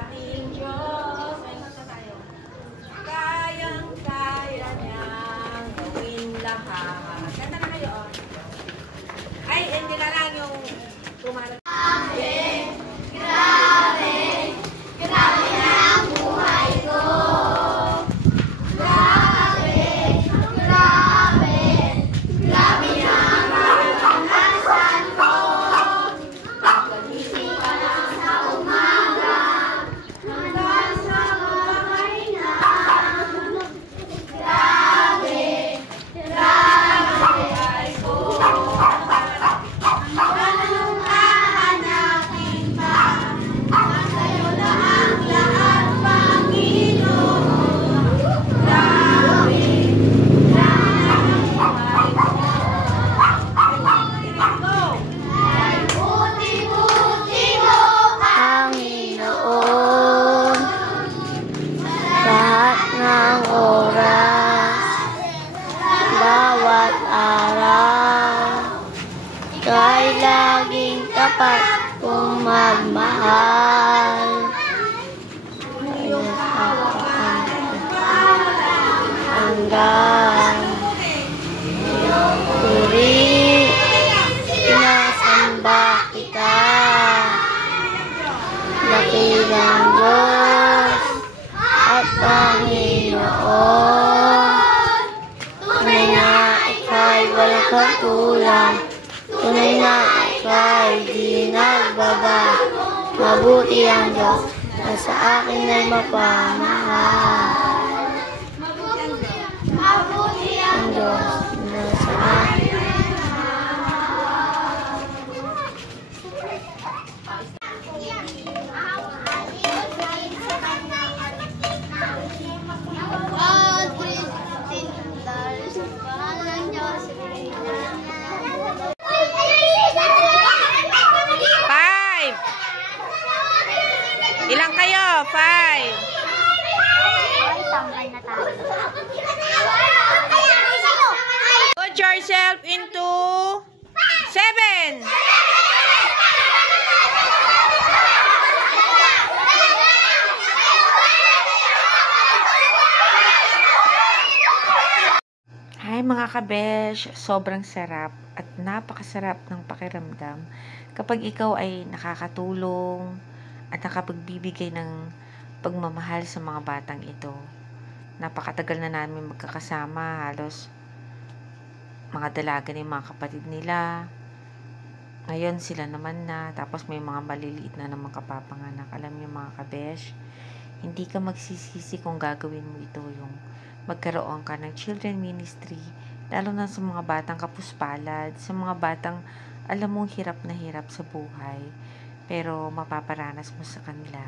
ating Diyos. Ay, kanta tayo. Kayang-kaya niyang gawin lahat. Kanta na kayo, oh. Ay, hindi na lang yung kumalat. Grabe! Grabe! Grabe na ang buhay ko! Grabe! Grabe! Grabe na ang maranasan ko! Pag-isip ka lang sa umaga hanggang sa magpapahinga. Grabe! Grabe ay ko! Kay laging tapat kung magmahal. Hanggang turi, sinasamba kita. Dakilang Diyos at Panginoon. Tunay na ika'y walang katulad. Tunay na ika'y di nagbabago. Mabuti ang Diyos na sa akin ay mapamahal. Mabuti ang Diyos na sa akin. Ilang kayo? 5. Put yourself into 7. Hi mga kabesh, sobrang sarap at napakasarap ng pakiramdam kapag ikaw ay nakakatulong at nakapagbibigay ng pagmamahal sa mga batang ito. Napakatagal na namin magkakasama, halos mga dalaga ni mga kapatid nila. Ngayon sila naman na, tapos may mga maliliit na naman kapapanganak. Alam niyo mga kabesh, hindi ka magsisisi kung gagawin mo ito, yung magkaroon ka ng children ministry, lalo na sa mga batang kapuspalad, sa mga batang alam mong hirap na hirap sa buhay. Pero mapaparanas mo sa kanila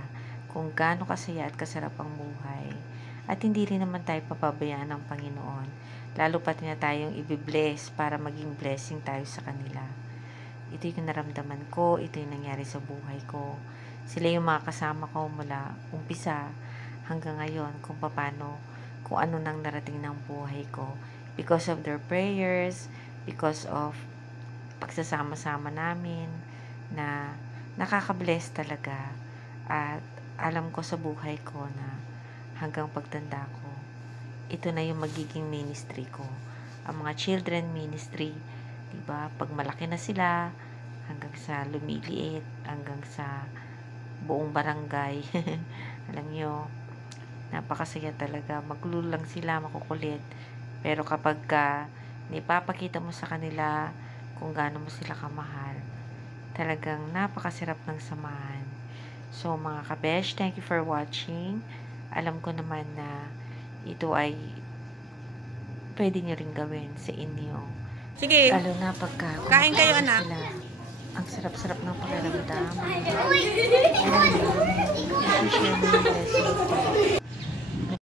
kung gaano kasaya at kasarap ang buhay. At hindi rin naman tayo papabayaan ng Panginoon. Lalo pati na tayong i-bless para maging blessing tayo sa kanila. Ito yung naramdaman ko, ito yung nangyari sa buhay ko. Sila yung mga kasama ko mula umpisa hanggang ngayon kung paano, kung ano nang narating ng buhay ko. Because of their prayers, because of pagsasama-sama namin na nakaka-bless talaga. At alam ko sa buhay ko na hanggang pagtanda ko, ito na yung magiging ministry ko. Ang mga children ministry, diba? Pag malaki na sila, hanggang sa lumiliit, hanggang sa buong barangay. Alam nyo, napakasaya talaga. Maglulang sila, makukulit. Pero kapag ipapakita mo sa kanila kung gaano mo sila kamahal, talagang napakasarap ng samahan. So mga kabesh, thank you for watching. Alam ko naman na ito ay pwede nyo rin gawin sa inyo. Sige. Lalo na pagka Kain kayo, anak. Sila. Ang sarap-sarap ng pakiramdam. Alam mo, i-share mo yung blessing.